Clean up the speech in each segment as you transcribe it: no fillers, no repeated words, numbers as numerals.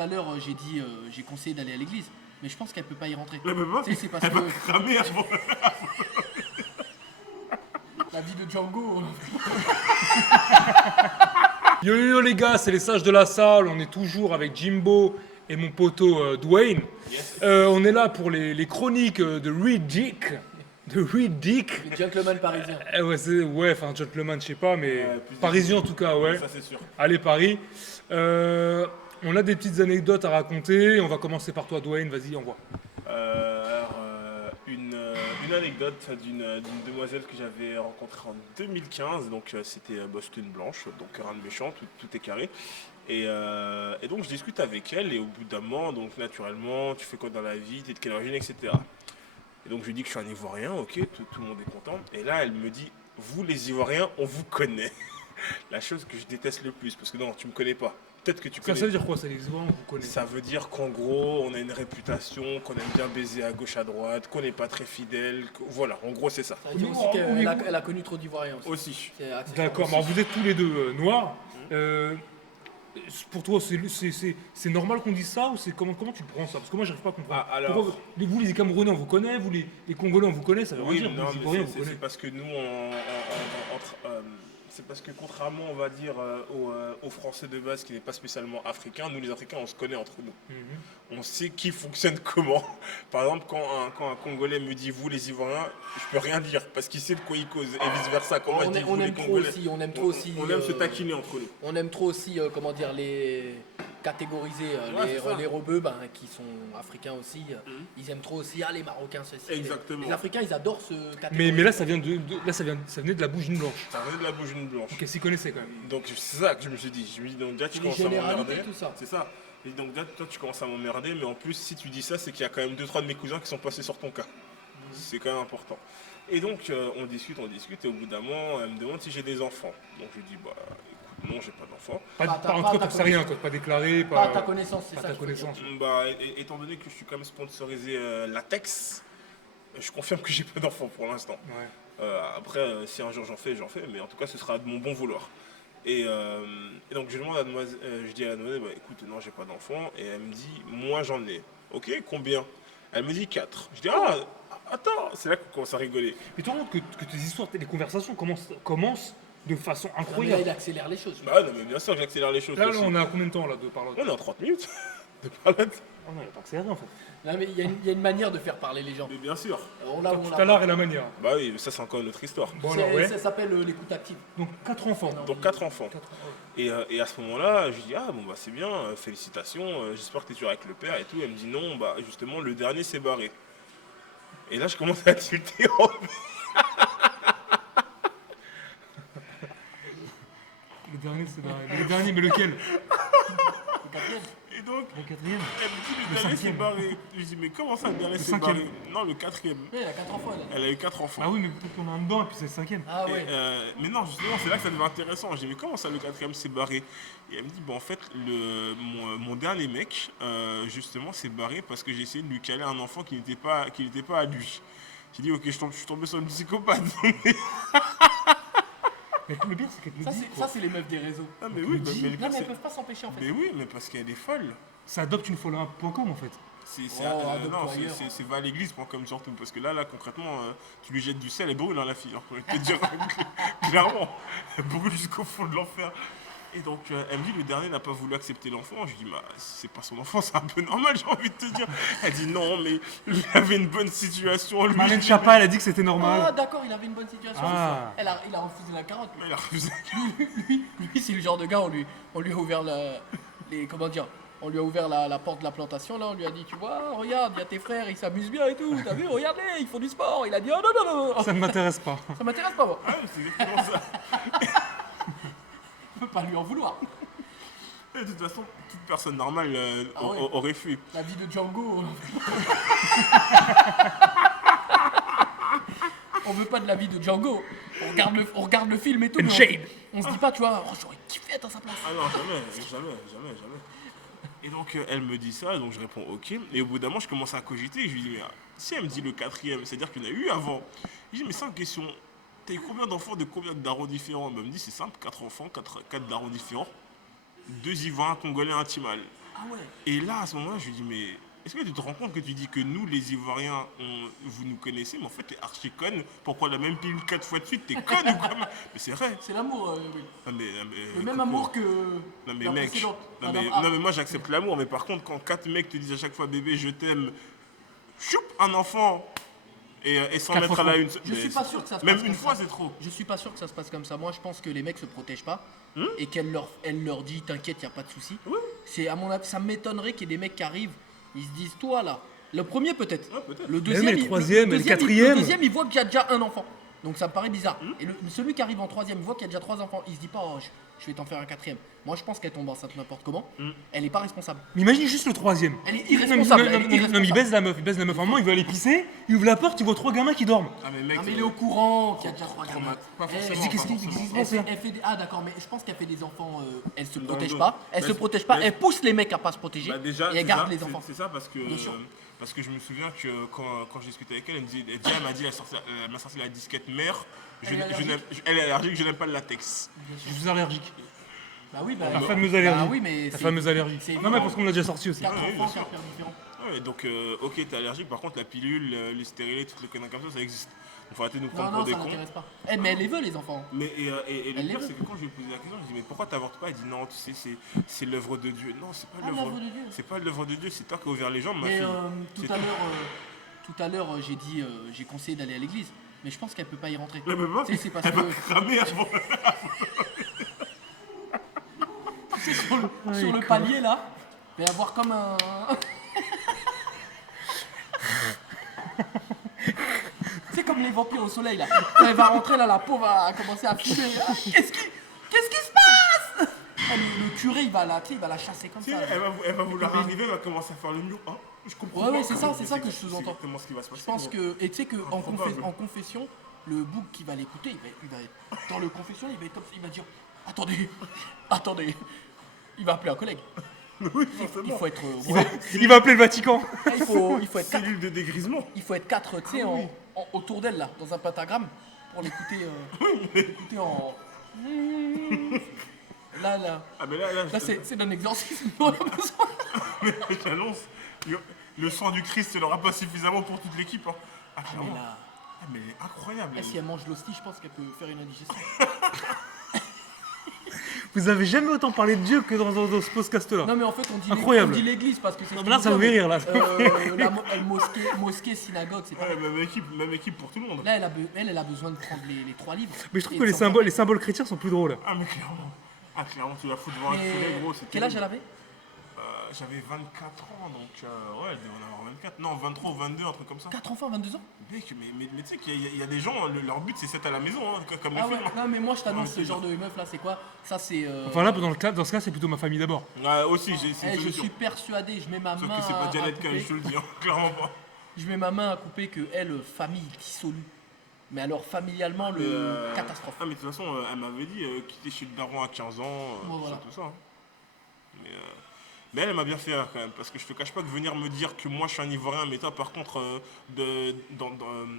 à l'heure, j'ai conseillé d'aller à l'église, mais je pense qu'elle peut pas y rentrer. Elle peut pas. Tu sais, c'est parce Elle va que cramer avant. la vie de Django. Yo yo yo les gars, c'est les sages de la salle, on est toujours avec Jimbo et mon poteau Dwayne. Yes. On est là pour les chroniques de Reed Dick. De Reed Dick. Le gentleman parisien. Ouais, enfin gentleman, je sais pas, mais plus parisien en tout cas, ouais. Ça c'est sûr. Allez Paris. On a des petites anecdotes à raconter. On va commencer par toi Dwayne, vas-y, envoie. Une anecdote d'une demoiselle que j'avais rencontrée en 2015, donc c'était une blanche, donc rien de méchant, tout est carré. Et donc je discute avec elle et au bout d'un moment, donc naturellement, tu fais quoi dans la vie, t'es de quelle origine, etc. Et donc je lui dis que je suis un Ivoirien, ok, tout le monde est content. Et là elle me dit, vous les Ivoiriens, on vous connaît. La chose que je déteste le plus, parce que non, tu me connais pas. Peut-être que tu connais. Ça veut dire quoi, ça, les Ivoiriens, vous connaissez? Ça veut dire qu'en gros, on a une réputation, qu'on aime bien baiser à gauche à droite, qu'on n'est pas très fidèle. Voilà, en gros, c'est ça. Ça veut dire aussi qu'elle a connu trop d'Ivoiriens aussi. Aussi. C'est accessoire D'accord, aussi. alors vous êtes tous les deux noirs. Pour toi, c'est normal qu'on dise ça ou c'est comment tu le prends ça? Parce que moi, j'arrive pas à comprendre. Ah, alors- Pourquoi vous, les Camerounais, on vous connaît, vous, les Congolais, on vous connaît, ça veut Oui, rien dire. non, Vous, les mais Ivoiriens, on vous c'est connaît. parce que nous, c'est parce que contrairement, on va dire, aux Français de base qui n'est pas spécialement africain, nous les Africains, on se connaît entre nous. On sait qui fonctionne comment. Par exemple, quand un Congolais me dit vous les Ivoiriens, je peux rien dire parce qu'il sait de quoi il cause et vice versa. Quand moi, je dis, vous, On les aime trop Congolais, aussi, on aime trop aussi. on aime se taquiner entre nous. On aime trop aussi, comment dire, les catégoriser Ouais, c'est ça. les rebeux qui sont africains aussi. Ils aiment trop aussi, les Marocains, ceci. Exactement. Les Africains, ils adorent se catégoriser. Mais là, ça venait de la bouche d'une blanche. Ça venait de la bouche d'une blanche. Ok, s'y connaissait quand même. Donc c'est ça que je me suis dit. Je me dis donc déjà tu Les commences à généralités, m'emmerder. tout ça. C'est ça. Et donc déjà toi tu commences à m'emmerder, mais en plus si tu dis ça c'est qu'il y a quand même 2-3 de mes cousins qui sont passés sur ton cas. C'est quand même important. Et donc on discute et au bout d'un moment elle me demande si j'ai des enfants. Donc je lui dis bah écoute non j'ai pas d'enfants. En tout cas, t'en sais rien, quoi. Pas déclaré, Pas à ta pas connaissance, c'est pas ça. ta que je veux dire. connaissance. Bah étant donné que je suis quand même sponsorisé Latex, je confirme que j'ai pas d'enfants pour l'instant. Ouais. Après, si un jour j'en fais, mais en tout cas, ce sera de mon bon vouloir. Et donc, je demande à je dis à la demoiselle, bah, écoute, non, j'ai pas d'enfant. Et elle me dit, moi, j'en ai. Ok, combien? Elle me dit 4. Je dis, attends, c'est là qu'on commence à rigoler. Mais tu te rends compte que tes histoires, les conversations commencent de façon Non, mais là, incroyable. il accélère les choses. Bah, non, mais bien sûr que j'accélère les choses. Là, aussi. on a combien de temps là de parler? On est en 30 minutes de parler. Oh non, il a pas accéléré en fait. Non, mais il y a une manière de faire parler les gens. Mais bien sûr. On l'a, Tout à l'heure et la manière. Bah oui, mais ça, c'est encore une autre histoire. Bon, alors, ouais. Ça s'appelle l'écoute active. Donc, 4 enfants. Donc, 4 enfants. Quatre- Et à ce moment-là, je lui dis, bon, bah, c'est bien, félicitations, j'espère que tu es toujours avec le père et tout. Elle me dit, non, bah, justement, le dernier s'est barré. Et là, je commence à insulter. Le dernier, c'est barré. Mais le dernier, mais lequel? Le quatrième. Et donc, Le quatrième. elle me dit, le Le dernier s'est cinquième. barré. Je dis, mais comment ça, le dernier s'est cinquième. barré? Non, le quatrième. Ouais, il a 4 enfants, là. Elle a eu 4 enfants. Ah oui, mais peut-être qu'on a un dedans et puis c'est le cinquième. Ah Et, ouais. mais non, justement, c'est là que ça devient intéressant. J'ai dit, mais comment ça, le quatrième s'est barré? Et elle me dit, en fait, mon dernier mec, justement, s'est barré parce que j'ai essayé de lui caler un enfant qui n'était pas à lui. J'ai dit, ok, je suis tombé sur une psychopathe. Mais le pire, c'est qu'elle te le Ça, dit. c'est, quoi. ça, c'est les meufs des réseaux. Ah, mais oui, le dit. mais le Non, pire, mais elles c'est- peuvent pas s'empêcher en fait. mais oui, mais parce qu'elle est folle. Ça adopte une follow-up.com en fait. Non, ailleurs. c'est va à l'église comme surtout parce que là concrètement tu lui jettes du sel et brûle la fille. Alors, je vais te dire clairement, elle brûle jusqu'au fond de l'enfer. Et donc elle me dit le dernier n'a pas voulu accepter l'enfant. Je dis bah c'est pas son enfant, c'est un peu normal j'ai envie de te dire. Elle dit non mais lui avait une bonne situation. Lui, Marlène je- Chapa, elle a dit que c'était Ah, normal. d'accord, il avait une bonne situation. Ah. Il a refusé la carotte. Mais il a refusé. Lui, c'est le genre de gars, on lui a ouvert comment dire, on lui a ouvert la porte de la plantation, là, on lui a dit, tu vois, regarde, il y a tes frères, ils s'amusent bien et tout, t'as vu, regardez, ils font du sport. Il a dit, oh non, non, non, Ça ne m'intéresse pas. ça m'intéresse pas, moi. Ah, mais c'est exactement ça. Je peux pas lui en vouloir. Et de toute façon toute personne normale Ah ouais. aurait fui. La vie de Django. On veut pas de la vie de Django. On regarde le film et tout. mais Shade. on se dit pas, tu vois, oh, j'aurais kiffé être à sa place. Ah non, jamais. Et donc elle me dit ça, donc je réponds ok. Et au bout d'un moment, je commence à cogiter et je lui dis, mais si elle me dit le quatrième, c'est-à-dire qu'il y en a eu avant. Je dis, mais c'est une question, t'as eu combien d'enfants de combien de darons différents? Elle me dit, c'est simple, 4 enfants, 4 darons différents. 2 Ivoiriens, Congolais, un Timal. Ah ouais. Et là, à ce moment-là, je lui dis, mais est-ce que tu te rends compte que tu dis que nous, les Ivoiriens, vous nous connaissez, mais en fait, t'es archi conne. Pourquoi la même pilule 4 fois de suite? T'es conne ou quoi? Mais c'est vrai. C'est l'amour, oui. Le même Coco. amour que Non mais la mec, précédente. non Madame mais, A. non mais moi j'accepte l'amour, mais par contre quand 4 mecs te disent à chaque fois bébé je t'aime, choup, un enfant et sans 4 mettre fois à la trop. une. Je suis pas sûr que ça se Même passe une comme fois ça. c'est trop. Je suis pas sûr que ça se passe comme ça. Moi, je pense que les mecs se protègent pas et elle leur dit t'inquiète, y a pas de souci. Oui. C'est à mon avis, ça m'étonnerait qu'il y ait des mecs qui arrivent, ils se disent toi là. Le premier peut-être. Ouais, peut-être. Le Mais deuxième, le il- troisième, le deuxième, quatrième. Le deuxième, il voit qu'il y a déjà un enfant. Donc ça me paraît bizarre. Et celui qui arrive en troisième, il voit qu'il y a déjà 3 enfants. Il se dit pas oh, je vais t'en faire un quatrième. Moi, je pense qu'elle tombe enceinte n'importe comment. Elle est pas responsable. Mais imagine juste le troisième. Elle est Non, irresponsable. mais- elle est non, mais il irresponsable. baise la meuf, il baise la meuf. À un moment, il veut aller pisser, il ouvre la porte, il voit 3 gamins qui dorment. Ah mais mec, Non mais il est au courant qu'il y a déjà 3 gamins. Pas Eh, forcément. qu'est-ce pas qui- forcément. Elle fait des... Ah d'accord, mais je pense qu'elle fait des enfants, elle se Dans protège le dos. pas, elle Bah, se protège pas, bah, elle pousse les mecs à pas se protéger Bah déjà, et elle c'est garde ça, les enfants. c'est ça parce que Bien sûr. je me souviens que quand je discutais avec elle, elle m'a dit elle m'a sorti la disquette mère. Elle est allergique. Elle est allergique, je n'aime pas le latex. Je suis allergique. Bah oui, bah, La fameuse allergie. Bah oui, mais La c'est- fameuse allergie. c'est Non, mais évident. parce qu'on l'a déjà sorti aussi. 4 Oui, bien enfants, sûr. 4 pères différents. Ouais, donc ok t'es allergique, par contre la pilule, les stérilés, toutes les conneries comme ça existe. Il faut arrêter de nous prendre Non, pour non, des ça cons. l'intéresse pas. Eh, mais elle les veut les enfants. Mais et le Elle pire les veut. c'est que quand je lui ai posé la question, je lui ai dit mais pourquoi t'avortes pas? Elle dit non tu sais c'est l'œuvre de Dieu. Non c'est pas Ah, l'œuvre l'œuvre de Dieu. C'est pas l'œuvre de Dieu, c'est toi qui as ouvert les jambes ma Mais fille. tout C'est à l'heure, j'ai dit, j'ai conseillé d'aller à l'église. Mais je pense qu'elle peut pas y rentrer. Elle peut pas. Tu sais, c'est parce Elle va que cramer avant. tu sais, sur le palier là, il va y avoir comme un. C'est comme les vampires au soleil là. Quand elle va rentrer là, la peau va commencer à fumer. Ah, qu'est-ce qui se passe? Ah, le curé il va la chasser comme Tu ça. sais, elle va vouloir arriver, elle va commencer à faire le mur. Hein, je comprends. Ouais, pas. c'est ça que je sous-entends. C'est exactement ce qui va se passer. Je pense que. Et tu sais qu'en Improbable. en confession, le bouc qui va l'écouter, il va dans le confession, il va être comme ça, il va dire attendez. Il va appeler un collègue. Oui, Il forcément. faut être. Il va appeler le Vatican. Il faut être 4. Cellule de dégrisement. Il faut être 4, tu sais, autour d'elle là, dans un pentagramme, pour l'écouter. L'écouter en. Là, Ah mais là c'est d'un exorcisme. On a besoin. je t'annonce, le sang du Christ ne l'aura pas suffisamment pour toute l'équipe. Hein. Ah, Mais clairement. là, Ah, mais elle est incroyable. si elle mange l'hostie, je pense qu'elle peut faire une indigestion. Vous avez jamais autant parlé de Dieu que dans ce podcast-là. Non mais en fait on dit Incroyable. on dit l'église parce que c'est. Non, mais là, ça vous fait rire, là. La mosquée, synagogue, c'est pas. Ouais, même équipe pour tout le monde. Là elle a besoin de prendre les 3 livres. Mais je trouve et que de les symboles chrétiens sont plus drôles. Ah mais clairement. Ah clairement, tu la fous devant un s'enfermer. poulet gros. c'est Quel âge elle terrible. avait? J'avais 24 ans, donc ouais, elle devait en avoir 24. Non, 23 ou 22, un truc comme ça. 4 enfants, 22 ans? Mec, mais tu sais qu'il y a des gens, leur but c'est d'être à la maison, hein, comme les Ah ouais, films. non mais moi je t'annonce Ouais, ce genre de meuf là, c'est quoi? Ça c'est. Enfin là, dans ce cas, c'est plutôt ma famille d'abord. Ouais, aussi, c'est une je solution. suis persuadé, je mets ma Sauf main que c'est pas à Janet Kane, je te couper. le dis, hein, clairement pas. Je mets ma main à couper que elle, famille dissolue. Mais alors familialement, catastrophe. Ah mais de toute façon, elle m'avait dit quitter chez le daron à 15 ans, Bon, voilà. tout ça. Hein. Mais elle m'a bien fait rire quand même, parce que je te cache pas que venir me dire que moi je suis un Ivoirien, mais toi par contre,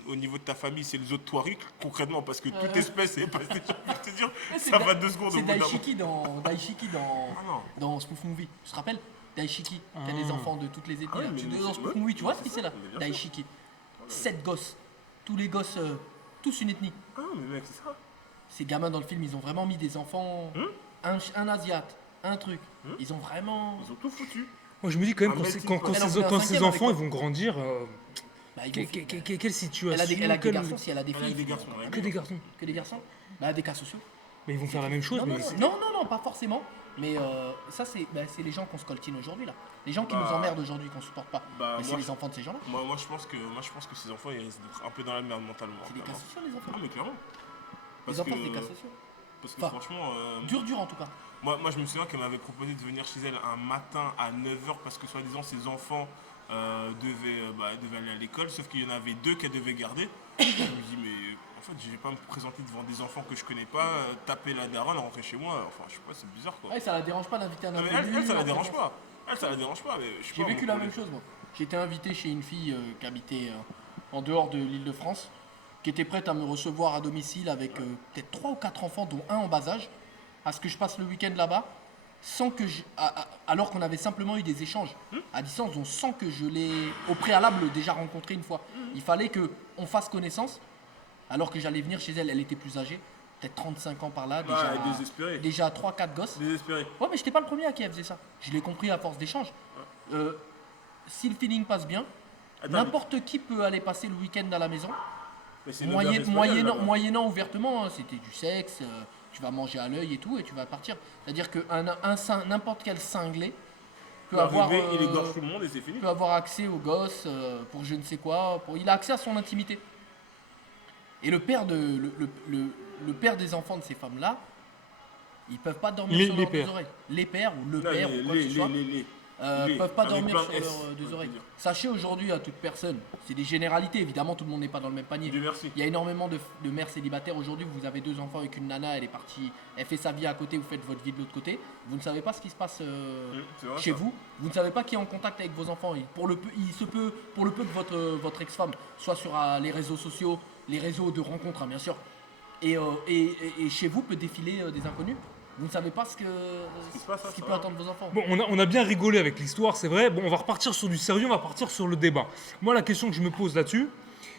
au niveau de ta famille, c'est les autres Touaregs, concrètement, parce que toute espèce est passée, je peux te dire, C'est ça va 2 secondes au C'est bout d'un moment. Daishiki Ah non. dans Spoof Movie. Tu te rappelles? Daishiki, t'as des enfants de toutes les ethnies. Ah ouais, là. mais Tu c'est- dans Spoof ouais, Movie, tu vois c'est ce qui ça, c'est là? mais bien sûr. Daishiki. 7 gosses. Tous les gosses, tous une ethnie. Ah mais mec, c'est ça. Ces gamins dans le film, ils ont vraiment mis des enfants. Un Asiate, un truc. Ils ont vraiment. Ils ont tout foutu. Moi, je me dis quand même, Un quand, médecin, quand, quoi. quand Elle en ces, fait un quand ces cinquième avec enfants quoi ils vont grandir, Bah, ils vont- quelle situation elle a des quelle- garçons, si elle a des Elle a filles. des garçons, ouais. Que des garçons. Que des garçons? Bah, des cas sociaux. Mais ils vont faire la même chose, Non, mais non, pas forcément. Mais ça, c'est les gens qu'on scoltine aujourd'hui, là. Les gens qui Bah, nous emmerdent aujourd'hui, qu'on supporte pas. bah, Mais c'est moi, les enfants de ces gens-là. Moi je pense que ces enfants ils risquent d'être un peu dans la merde mentalement. C'est des cas clairement. sociaux, les enfants. Ah mais clairement. Les enfants, c'est des cas sociaux. Parce que Enfin, franchement, Dur en tout cas. moi je me souviens qu'elle m'avait proposé de venir chez elle un matin à 9h parce que soi-disant ses enfants devaient aller à l'école, sauf qu'il y en avait 2 qu'elle devait garder. Je me dis mais en fait je vais pas me présenter devant des enfants que je connais pas, taper la daronne, rentrer chez moi, enfin je sais pas, c'est bizarre quoi. Ouais, ça la dérange pas d'inviter un Non, mais inconnu. elle ça la après, dérange bon. pas. Elle ça la dérange pas, mais je sais J'ai pas, vécu moi, la même chose, moi. J'étais invité chez une fille qui habitait en dehors de l'île de France, qui était prête à me recevoir à domicile avec peut-être 3 ou 4 enfants, dont un en bas âge, à ce que je passe le week-end là-bas. sans que alors qu'on avait simplement eu des échanges à distance, donc sans que je l'ai au préalable déjà rencontré une fois. Il fallait que on fasse connaissance, alors que j'allais venir chez elle, elle était plus âgée, peut-être 35 ans par là, désespéré. déjà 3-4 gosses. Désespéré. Ouais, mais j'étais pas le premier à qui elle faisait ça. Je l'ai compris à force d'échanges. Si le feeling passe bien, Attends, n'importe qui peut aller passer le week-end à la maison, mais c'est une auberge espagnole, là-bas. moyennant ouvertement, hein, c'était du sexe, tu vas manger à l'œil et tout, et tu vas partir. C'est-à-dire que n'importe quel cinglé peut peut avoir, arriver, il égorge tout le monde et c'est fini. peut avoir accès aux gosses pour je ne sais quoi. Il a accès à son intimité. Et le père, le père des enfants de ces femmes-là, ils peuvent pas dormir Les sur leurs pères. deux oreilles. Les pères ou le Non, père ou quoi que ce soit. les. Peuvent pas Avec dormir plein sur de S, leurs on deux peut oreilles. dire. Sachez aujourd'hui à toute personne, c'est des généralités, évidemment tout le monde n'est pas dans le même panier. Dieu merci. Il y a énormément de mères célibataires aujourd'hui, vous avez 2 enfants avec une nana, elle est partie, elle fait sa vie à côté, vous faites votre vie de l'autre côté, vous ne savez pas ce qui se passe C'est vrai, chez ça. vous ne savez pas qui est en contact avec vos enfants. Pour le peu que votre ex-femme soit sur les réseaux sociaux, les réseaux de rencontres hein, bien sûr, et chez vous peut défiler des inconnus. Vous ne savez pas ce qui se passe, qui ça peut va. attendre vos enfants. Bon, on a bien rigolé avec l'histoire, c'est vrai. Bon, on va repartir sur du sérieux, on va partir sur le débat. Moi, la question que je me pose là-dessus,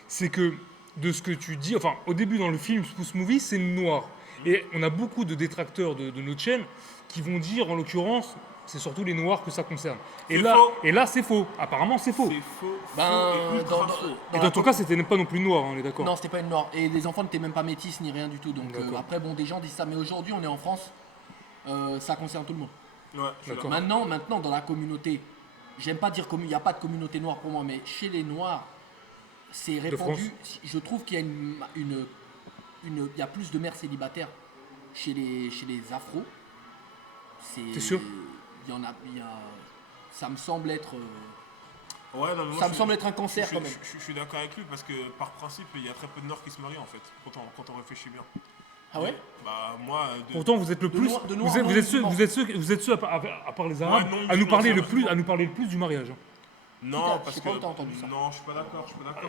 c'est que de ce que tu dis, enfin, au début dans le film Spoof Movie, c'est noir. Et on a beaucoup de détracteurs de notre chaîne qui vont dire, en l'occurrence, c'est surtout les noirs que ça concerne. C'est faux. Et là, c'est faux. Apparemment, c'est faux. C'est faux. Ben, faux et ultra dans- faux. Et la dans ton com- cas, c'était pas non plus noir, hein, on est d'accord. Non, c'était pas une noire. Et les enfants n'étaient même pas métis ni rien du tout. Donc D'accord. après, bon, des gens disent ça. Mais aujourd'hui, on est en France, ça concerne tout le monde. Ouais, je suis D'accord. d'accord. Maintenant, dans la communauté, j'aime pas dire il n'y a pas de communauté noire pour moi, mais chez les noirs, c'est répandu. Je trouve qu'il y a il y a plus de mères célibataires chez les afros. T'es sûr? Ça me semble être. Ouais, non, mais moi, Ça me semble être un cancer je, quand même. je suis d'accord avec lui parce que par principe, il y a très peu de Noirs qui se marient en fait, quand on réfléchit bien. Ah ouais? Bah, moi. Pourtant, vous êtes le De plus. noirs Vous êtes ceux, non vous êtes ceux à part les Arabes, non, à nous musulmans, parler le ça, plus, à nous parler le plus du mariage. hein. Non, Je parce sais que. pas où t'as entendu ça. Non, je suis pas d'accord,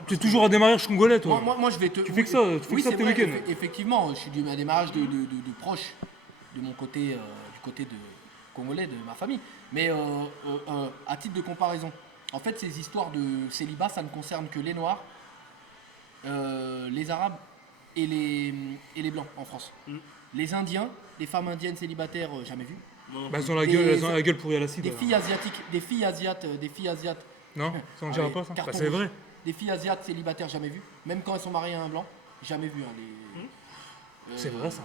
Tu es toujours à des mariages congolais, toi. Moi, je vais te. Tu fais que ça, tu fais que ça c'est tes vrai, week-ends. Effectivement, je suis à des mariages de proches de mon côté, du côté de congolais de ma famille. Mais à titre de comparaison, en fait, ces histoires de célibat, ça ne concerne que les Noirs, les Arabes et les Blancs en France. Les Indiens, les femmes indiennes célibataires, jamais vues. Bah, elles ont la gueule, elles ont la gueule pour y aller Des filles asiatiques, des filles asiates. Non, ça on Ah, dira les pas ça. Bah, cartons c'est rouges. vrai. Des filles asiates célibataires, jamais vues. Même quand elles sont mariées à un blanc, jamais vu. C'est vrai ça.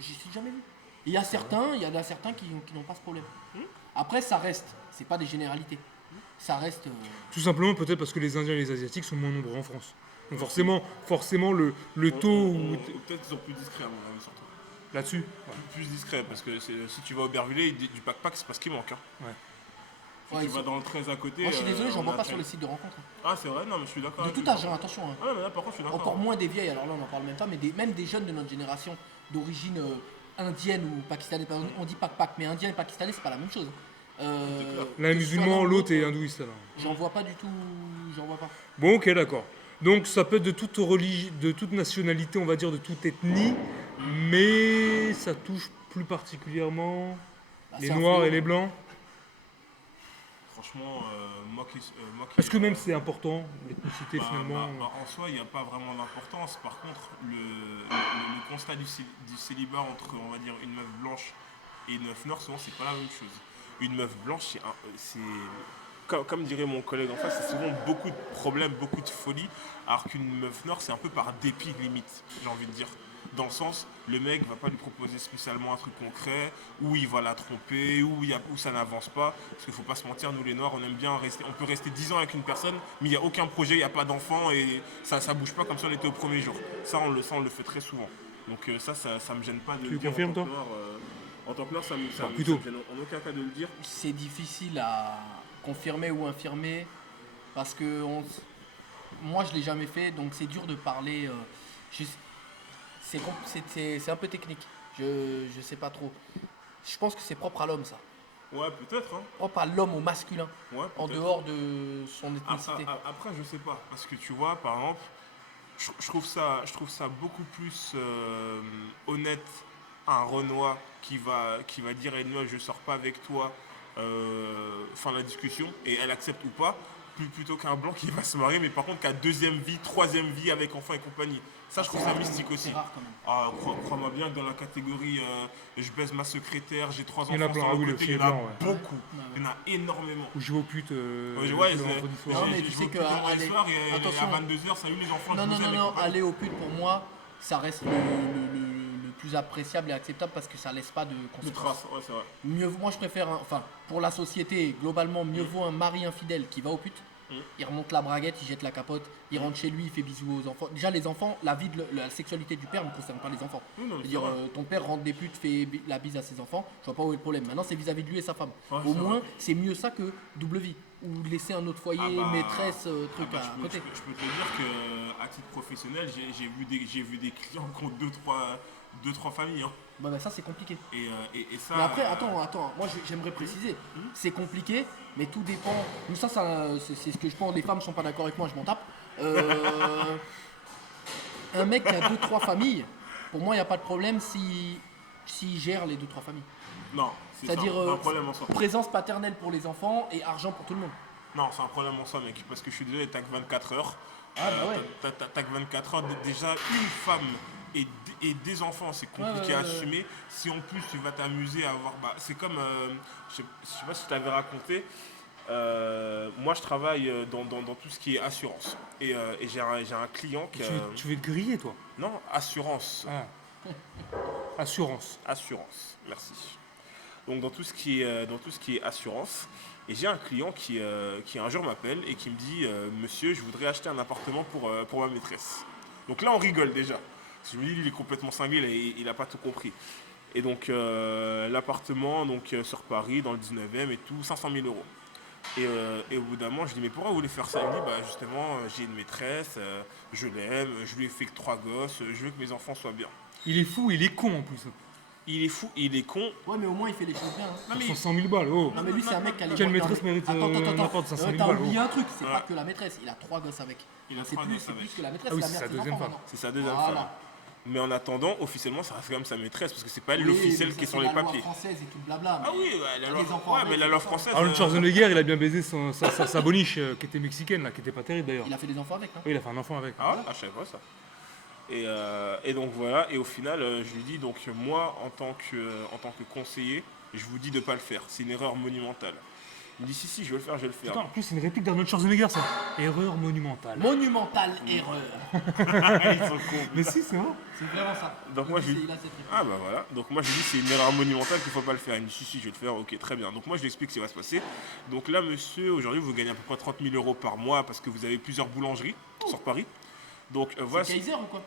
J'y suis jamais vu. Il y en a certains qui n'ont pas ce problème. Après, ça reste, c'est pas des généralités. Ça reste. Tout simplement peut-être parce que les Indiens et les Asiatiques sont moins nombreux en France. Donc forcément le taux Peut-être qu'ils sont plus discrets à mon avis, surtout. là-dessus. Plus discrets, parce que si tu vas au Bervillers, du pack-pack, c'est parce qu'il manque. Hein. Si Ouais, tu vas dans le 13 à côté. Moi, je suis désolé, j'en on vois a pas fait- sur les sites de rencontres. Ah, c'est vrai, non, mais je suis d'accord. De avec tout lui. âge, hein, attention. hein. Ouais, mais là, par contre, je suis d'accord. Encore moins des vieilles, alors là, on n'en parle même pas, mais même des jeunes de notre génération d'origine indienne ou pakistanaise. On dit pack-pack, mais indien et pakistanais, c'est pas la même chose. L'un Que est ce soit musulman, l'un ou l'autre est l'autre, hindouiste. Alors. J'en vois pas du tout. J'en vois pas. Bon, ok, d'accord. Donc ça peut être de toute religion, de toute nationalité, on va dire de toute ethnie, mais ça touche plus particulièrement Bah, les c'est un noirs fléau. et les blancs. Franchement, moi qui. Est-ce que même c'est important, l'ethnicité finalement En soi, il n'y a pas vraiment d'importance. Par contre, le constat du célibat entre, on va dire, une meuf blanche et une meuf noire, souvent, c'est pas la même chose. Une meuf blanche, c'est comme dirait mon collègue en face, c'est souvent beaucoup de problèmes, beaucoup de folie, alors qu'une meuf noire, c'est un peu par dépit, limite, j'ai envie de dire. Dans le sens, le mec va pas lui proposer spécialement un truc concret, ou il va la tromper, ou ça n'avance pas. Parce qu'il faut pas se mentir, nous les noirs, on aime bien rester. On peut rester 10 ans avec une personne, mais il n'y a aucun projet, il n'y a pas d'enfant, et ça bouge pas comme si on était au premier jour. Ça, on le fait très souvent. Donc ça me gêne pas de Tu le dire. confirmes, toi En tant que noir, ça me plutôt. gêne en aucun cas de le dire. C'est difficile à confirmer ou infirmer parce que moi je l'ai jamais fait, donc c'est dur de parler. C'est un peu technique. Je sais pas trop. Je pense que c'est propre à l'homme ça. Ouais, peut-être. Hein. Propre à l'homme, au masculin, Ouais, en peut-être. dehors de son ethnicité. Après, je sais pas. Parce que tu vois, par exemple, je trouve ça beaucoup plus honnête un Renoir qui va dire à une meuf je sors pas avec toi, fin de la discussion, et elle accepte ou pas, plutôt qu'un blanc qui va se marier, mais par contre qui a deuxième vie, troisième vie avec enfants et compagnie. Ça, je trouve ça mystique aussi. C'est rare quand même. Ah, crois-moi bien que dans la catégorie je baise ma secrétaire, j'ai 3 enfants Il y en a plein, sur ah oui, le le côté, il y en film a blanc, ouais. beaucoup. Ouais. Il y en a énormément. Ou je vais aux putes. Ouais, le ouais, vendredi c'est- soir. Non, mais je tu vais sais au que, plus tard le allez, soir et attention. à 22h, salut les enfants, Non, je non, vous non, aime et non, compagnie. aller au pute pour moi, ça reste le plus appréciable et acceptable parce que ça laisse pas de De conséquences. traces, ouais, c'est vrai. Moi je préfère, enfin, pour la société, globalement, mieux vaut un mari infidèle qui va au pute. Il remonte la braguette, il jette la capote, il rentre chez lui, il fait bisous aux enfants. Déjà, les enfants, la sexualité du père ne concerne pas les enfants. Oui, non, mais C'est-à-dire, c'est vrai. ton père rentre des putes, fait la bise à ses enfants, je vois pas où est le problème. Maintenant, c'est vis-à-vis de lui et sa femme. Ouais, Au c'est moins, vrai. c'est mieux ça que double vie. Ou laisser un autre foyer, Ah bah, maîtresse, truc à je côté. peux te dire qu'à titre professionnel, j'ai vu des clients qui ont deux, trois familles. Hein. Bah, ça, c'est compliqué. Et ça. Mais après, attends, moi j'aimerais préciser, c'est compliqué, mais tout dépend. Mais ça, c'est ce que je pense, les femmes sont pas d'accord avec moi, je m'en tape. Un mec qui a 2-3 familles, pour moi, il n'y a pas de problème s'il gère les 2-3 familles. Non, c'est ça. C'est-à-dire C'est un problème en soi. présence paternelle pour les enfants et argent pour tout le monde. Non, c'est un problème en soi, mec. Parce que je suis désolé, t'as que 24 heures. Ah, bah ouais. T'as que 24 heures. Déjà, une femme et des enfants, c'est compliqué à assumer. Si en plus tu vas t'amuser à avoir. Bah, c'est comme. Je sais pas si je t'avais raconté. Moi, je travaille dans tout ce qui est assurance. Et j'ai un client qui. Tu veux te griller, toi? Non, assurance. Ah. Assurance. Assurance, merci. Donc dans tout ce qui est assurance, et j'ai un client qui un jour m'appelle et qui me dit monsieur, je voudrais acheter un appartement pour ma maîtresse. Donc là on rigole déjà. Parce que je me dis lui, il est complètement cinglé, il n'a pas tout compris. Et donc l'appartement sur Paris, dans le 19e et tout, 500 000 euros. Et au bout d'un moment, je dis mais pourquoi vous voulez faire ça? Il me dit bah justement j'ai une maîtresse, je l'aime, je lui ai fait que 3 gosses, je veux que mes enfants soient bien. Il est fou, il est con en plus. Il est fou, il est con. Ouais, mais au moins il fait les choses bien. Hein. Non, Pour mais 500 000 balles, oh. Non, mais lui, c'est un mec qui a les Quelle moyens. maîtresse mérite Attends. n'importe 500 000 T'as balles, oublié oh. un truc, c'est Ouais. pas que la maîtresse, il a 3 gosses avec. Il a C'est 3 plus, gosses c'est avec. plus que la maîtresse, Ah oui, c'est c'est la sa mère de ses deuxième enfants femme. maintenant. C'est sa deuxième Voilà. femme. Mais en attendant, officiellement, ça reste quand même sa maîtresse parce que c'est pas elle Oui, l'officielle mais ça, qui est sur c'est les la loi papiers. française et tout le blabla. Ah mais oui, ouais, la loi, les enfants ouais, avec, mais la c'est loi ça. française. Arnold Schwarzenegger, il a bien baisé sa boniche qui était mexicaine, là, qui était pas terrible d'ailleurs. Il a fait des enfants avec, non? Oui, il a fait un enfant avec. Ah ouais, je savais pas ça. Et donc voilà, et au final, je lui dis donc moi en tant que conseiller, je vous dis de pas le faire. C'est une erreur monumentale. Il me dit si je vais le faire, je vais le faire. Putain, en plus, c'est une réplique d'Arnold Schwarzenegger, ça. Erreur monumentale. Monumentale erreur. Ils sont cons. Mais si, c'est vrai. C'est vraiment ça. Donc moi je lui Il a cette réponse. ah bah voilà, donc moi je lui dis c'est une erreur monumentale qu'il faut pas le faire. Il me dit si je vais le faire, ok très bien. Donc moi je lui explique ce qui va se passer. Donc là monsieur, aujourd'hui vous gagnez à peu près 30 000 euros par mois parce que vous avez plusieurs boulangeries sur Paris. Donc voilà, C'est Kaiser ou quoi?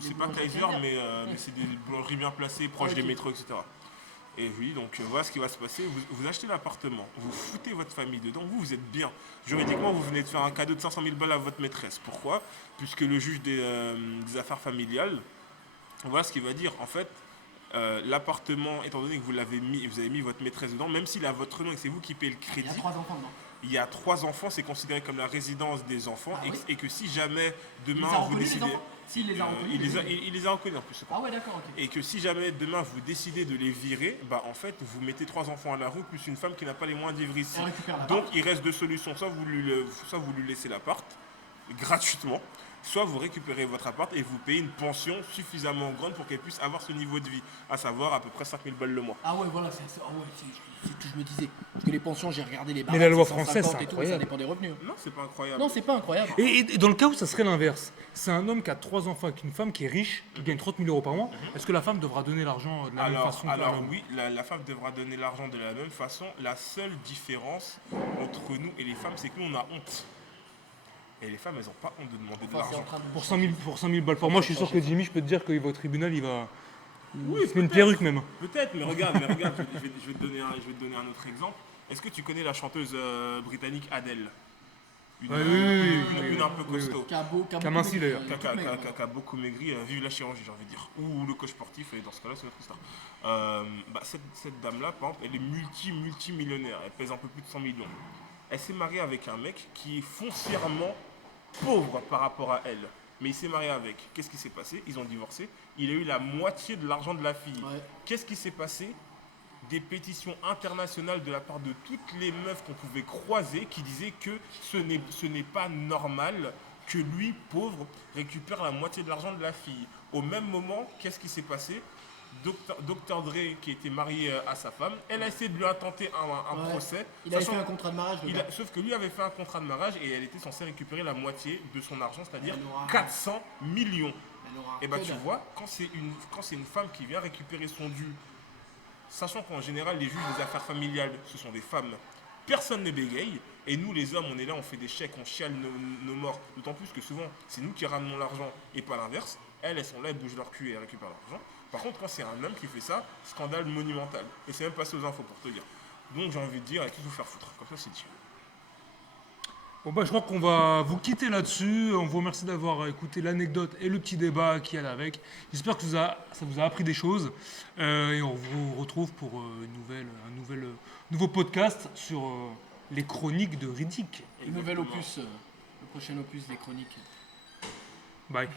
c'est pas boulangeries Kaiser Kaiser. mais c'est des boulangeries bien placées, proches Ok. des métros, etc. Et je lui dis donc voilà ce qui va se passer, vous achetez l'appartement, vous foutez votre famille dedans, vous êtes bien. Juridiquement vous venez de faire un cadeau de 500 000 balles à votre maîtresse. Pourquoi? Puisque le juge des affaires familiales, voilà ce qu'il va dire. En fait, l'appartement, étant donné que vous avez mis votre maîtresse dedans, même s'il est à votre nom et que c'est vous qui payez le Il crédit, y a 3 enfants dedans. il y a 3 enfants, c'est considéré comme la résidence des enfants Ah et, oui. et que si jamais Il les demain a vous reconnus, les décidez... enfants? S'il les a reconnus. il les a reconnus en plus. je crois. Ah ouais, d'accord, ok. Et que si jamais demain vous décidez de les virer, bah en fait vous mettez 3 enfants à la rue plus une femme qui n'a pas les moyens de vivre ici. Elle récupère l'appart. Donc il reste 2 solutions, soit vous lui laissez l'appart gratuitement, soit vous récupérez votre appart et vous payez une pension suffisamment grande pour qu'elle puisse avoir ce niveau de vie, à savoir à peu près 5 000 balles le mois. Ah ouais, voilà, c'est ce que je me disais. Parce que les pensions, j'ai regardé les barres. Mais la loi française, c'est et tout, mais ça incroyable. dépend des revenus. Non, c'est pas incroyable. Non, c'est pas incroyable. Et dans le cas où ça serait l'inverse, c'est un homme qui a 3 enfants avec une femme qui est riche, qui gagne 30 000 euros par mois, est-ce que la femme devra donner l'argent de la même façon que Alors l'homme? oui, la femme devra donner l'argent de la même façon. La seule différence entre nous et les femmes, c'est que nous, on a honte. Et les femmes, elles n'ont pas honte de demander de Enfin, c'est en l'argent. train de... Pour 5 000 balles par mois, je suis sûr que Jimmy, je peux te dire qu'il va au tribunal, il va. Oui, Il se met une perruque même. Peut-être, mais regarde, je vais te donner un autre exemple. Est-ce que tu connais la chanteuse britannique Adele? Une un peu oui. costaud. Qui a Kaminci, d'ailleurs. Qui a beaucoup maigri, vive la chirurgie, j'ai envie de dire. Ou le coach sportif, et dans ce cas-là, c'est notre star. Cette dame-là, par exemple, elle est multimillionnaire. Elle pèse un peu plus de 100 millions. Elle s'est mariée avec un mec qui est foncièrement pauvre par rapport à elle. mais il s'est marié avec. Qu'est-ce qui s'est passé? Ils ont divorcé. Il a eu la moitié de l'argent de la fille. Ouais. Qu'est-ce qui s'est passé? Des pétitions internationales de la part de toutes les meufs qu'on pouvait croiser qui disaient que ce n'est pas normal que lui, pauvre, récupère la moitié de l'argent de la fille. Au même moment, qu'est-ce qui s'est passé? Dr. Dre, qui était marié à sa femme, elle a essayé de lui intenter un Ouais. procès. Il avait fait un contrat de mariage. le gars. Sauf que lui avait fait un contrat de mariage et elle était censée récupérer la moitié de son argent, c'est-à-dire Elle aura- 400 millions. Elle aura Et bah que tu dalle. vois, quand c'est une femme qui vient récupérer son dû, sachant qu'en général les juges des affaires familiales, ce sont des femmes, personne ne bégaye. Et nous les hommes, on est là, on fait des chèques, on chiale nos morts. D'autant plus que souvent, c'est nous qui ramenons l'argent et pas l'inverse. Elles sont là, elles bougent leur cul et elles récupèrent l'argent. Par contre, quand c'est un homme qui fait ça, scandale monumental. Et c'est même passé aux infos pour te dire. Donc j'ai envie de dire, allez tous vous faire foutre. Comme ça, c'est dit. Bon bah je crois qu'on va vous quitter là-dessus. On vous remercie d'avoir écouté l'anecdote et le petit débat qui allait avec. J'espère que ça vous a appris des choses. Et on vous retrouve pour un nouveau podcast sur les chroniques de Riddick. Le nouvel opus, le prochain opus des chroniques. Bye.